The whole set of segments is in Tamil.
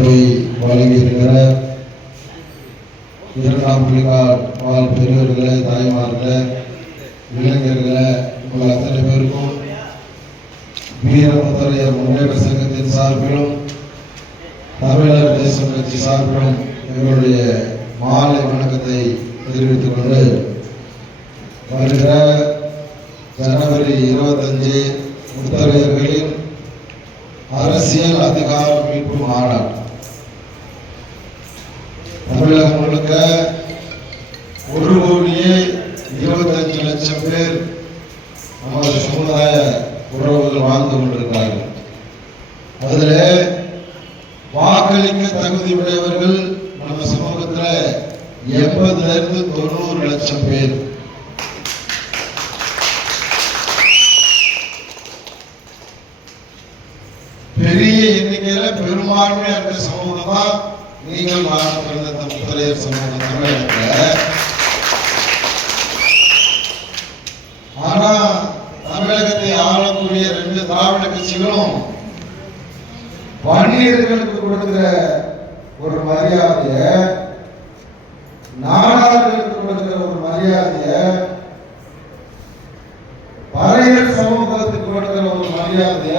போய் வழங்கியிருக்கிற இரண்டாம் புலிகால் வாழ் பெரியவர்களே, தாய்மார்களே, இளைஞர்களே, உங்கள் அத்தனை பேருக்கும் வீரமுத்தரையர் முன்னேற்ற சங்கத்தின் சார்பிலும் தமிழர் தேசம் கட்சி சார்பிலும் எங்களுடைய மாலை வணக்கத்தை தெரிவித்துக் கொண்டு வருகிற ஜனவரி 25 முத்தரையர்களின் அரசியல் அதிகார மீட்பு மாநாடு தமிழகம் முழுக்க 1,25,00,000 பேர் நமது சமுதாய உறவுகள் வாழ்ந்து கொண்டிருக்கிறார்கள். அதில் வாக்களிக்க தகுதி உடையவர்கள் நம்ம சமூகத்தில் 80,000 to 90,00,000 பேர். பெரிய எண்ணிக்கையில பெரும்பான்மையா இருக்கிற சமூகம் தான் நீங்கள் பிறந்த முத்தரையர் சமூகம் தமிழகத்தில். ஆனா தமிழகத்தை ஆளக்கூடிய 2 திராவிட கட்சிகளும் வன்னியர்களுக்கு கொடுக்கிற ஒரு மரியாதைய, நாடார்களுக்கு கொடுக்கிற ஒரு மரியாதைய, பறையர் சமூகத்துக்கு கொடுக்கிற ஒரு மரியாதைய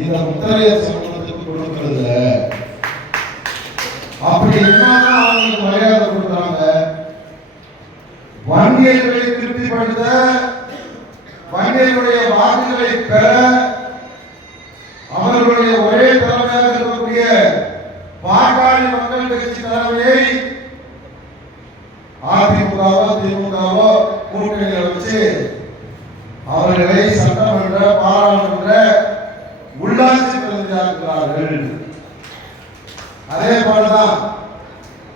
இந்த முத்தரையர் சமூகத்துக்கு கொடுக்கிறது. அப்படி என்னன்னா அவங்களுக்கு மரியாதை கொடுக்குறாங்க. வன்னியர்களை திருப்திப்படுத்த, வன்னியர்களுடைய வாக்குகளை பெற அவர்களுடைய ஒரே தலைமையாக இருக்கக்கூடிய பாட்டாளி மக்கள் கட்சி தலைமையை அதிமுகவோ திமுகவோ கூட்டணியை வச்சு அவர்களை சட்டமன்ற, பாராளுமன்ற, உள்ளாட்சி பிரதிநிதியாக்குகிறார்கள். அதே போலதான்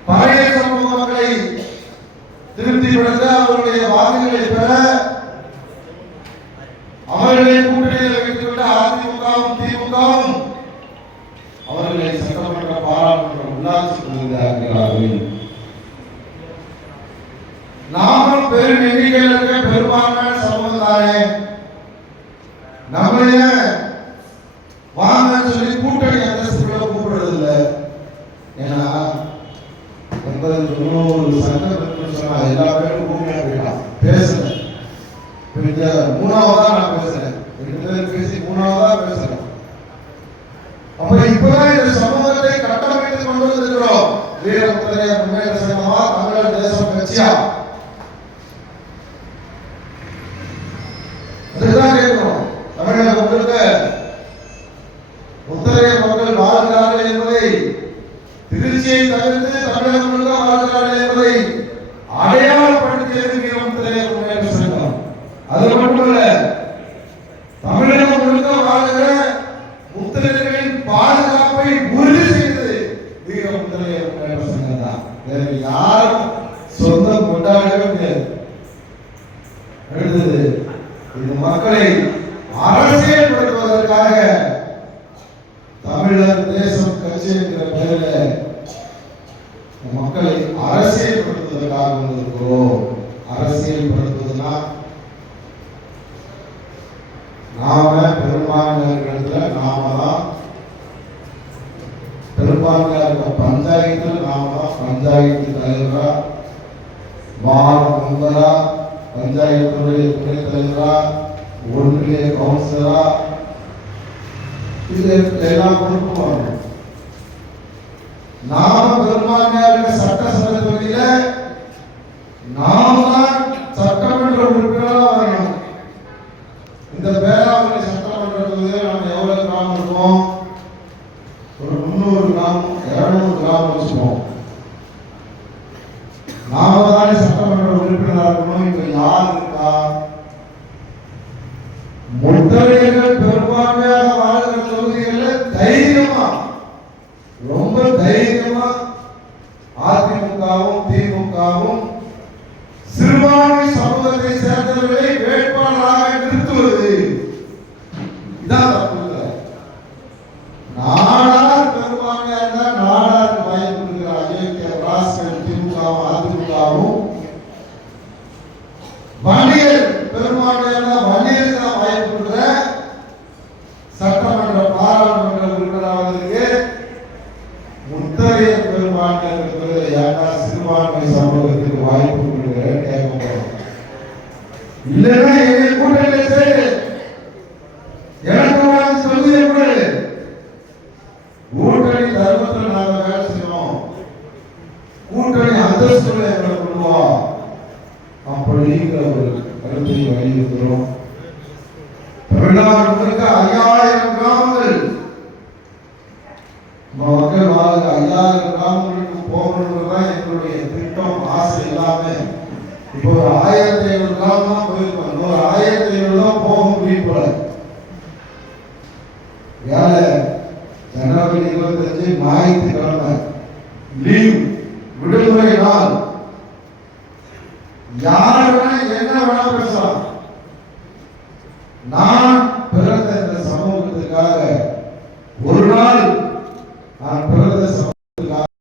பழைய சமூக மக்களை திருப்திப்படுத்த, அவர்களுடைய வாக்குகளை பெற அவர்களை கூட்டணியில் வைத்துவிட்ட அதிமுகவும் திமுகவும் அவர்களை சட்டமன்ற, பாராளுமன்ற, உள்ளாட்சி பிரதிநிதியாக்குகிறார்கள். நாமும் பெரும் எண்ணிக்கையில் இருக்க பெரும்பான்மையான சமூகம் தானே. நம்மளைய வாங்க சொல்லி கூட்டணி அந்தஸ்துகளை கூப்பிடுறது இல்லை. ஏன்னா 80-90 சட்டம் சொன்னா எல்லா பேரும் பூமியா போயிட்டான். பேசுறேன், 3ஆவதா நான் பேசுறேன், 2 பேர் பேசி 3ஆவதா பேசுறேன். அப்ப இப்பதான் இந்த சமூகத்தை கட்டமைத்து கொண்டு வந்திருக்கிறோம். வீரமுத்தரையர் முன்னேற்ற சங்கமா, தமிழர் தேசம் கட்சியா, அதுதான் கேட்கிறோம். தமிழக மக்களுக்கு முத்தரையர் மக்கள் வாழ்கிறார்கள் என்பதை, திருச்சியை தவிர்த்து தமிழகம் முழுக்க வாழ்கிறார்கள் என்பதை அடையாளப்படுத்தியது வீரமுத்தரையர் முன்னேற்ற சங்கம். அது மட்டுமல்ல, தமிழகம் முழுக்க வாழ்கிற முத்தரையர்களின் பாதுகாப்பை உறுதி செய்தது வீரமுத்தரையர் முன்னேற்ற சங்கம் தான். வேற யாரும் சொந்தம் கொண்டாடவே முடியாது. அடுத்தது, இந்த மக்களை அரசியல்படுத்துவதற்காக தமிழர் தேசம் கட்சி என்கிற பெயரில் மக்களை அரசியல்படுத்துவதற்காக வந்திருக்கிறோம். அரசியல்படுத்துவதுன்னா நாம பெரும்பான்மையிடத்துல நாம தான் பெரும்பான்மையா இருக்க பஞ்சாயத்தில் நாம தான் பஞ்சாயத்து தலைவரா, வார்டு மெம்பரா, பஞ்சாயத்துடைய துணைத் தலைவரா, ஒன்றிய கவுன்சிலரா, இது எல்லாம் பொறுப்பு வரணும். நாம பெரும்பான்மையா இருக்க சட்டசபை தொகுதியில நாம தான் சட்டமன்ற உறுப்பினராக வரணும். இந்த பேராவூரணி சட்டமன்ற தொகுதியில் நம்ம எவ்வளவு கிராமம் இருக்கோம்? ஒரு 300 கிராமம், 200 கிராமம் வச்சுப்போம். நாம தானே சட்டமன்ற உறுப்பினராக இருக்கணும். இப்ப யார் இருக்கா? முத்தரையர்கள் பெரும்பான்மையாக வாழ்கிற தொகுதிகளில் தைரியமா, ரொம்ப தைரியமா அதிமுகவும் திமுகவும் சிறுபான்மை சமூகத்தை சேர்ந்தவர்களை வேட்பாளராக நிறுத்துவது இதான் தப்பு. நாடார் பெரும்பான்மையா இருந்தா நாடார் வாய்ப்பு இருக்கிற அயோக்கிய ராஷ்டிர திமுகவும் அதிமுகவும், வன்னியர் பெரும்பான்மையா இருந்தா வன்னியருக்கு தான் வாய்ப்பு இருக்கிற சட்டமன்ற, பாராளுமன்ற உறுப்பினராக பெரும்பான்மை இருக்கிறது, ஏன்னா சிறுபான்மை சமூகத்துக்கு வாய்ப்பு கொடுக்கிறேன் கேட்க போறோம். இல்லைன்னா எங்க கூட்டணியில சேரு, எனக்கு சொல்லுங்க கூட கூட்டணி தர்மத்தில் நாங்க வேலை செய்யணும், கூட்டணி அந்தஸ்துல எங்களை கொள்வோம் அப்படிங்கிற ஒரு கருத்தை வலியுறுத்துறோம். தமிழ்நாடு முழுக்க 5000 கிராமங்கள் மக்கள் வாழ்க்கை 5000 கிராமங்களுக்கு போகணுன்றதுதான் எங்களுடைய திட்டம், ஆசை எல்லாமே. இப்போ ஒரு 1500 கிராமம் தான் போயிருக்கோம், இன்னொரு 1500 தான் போக முடியும் போல. வேலை ஜனவரி 25 ஞாயிற்றுக்கிழமை லீவ், விடுமுறை நாள். யார் வேணா என்ன வேணா பேசலாம். நான் பிறந்த இந்த சமூகத்துக்காக ஒரு நாள் நான்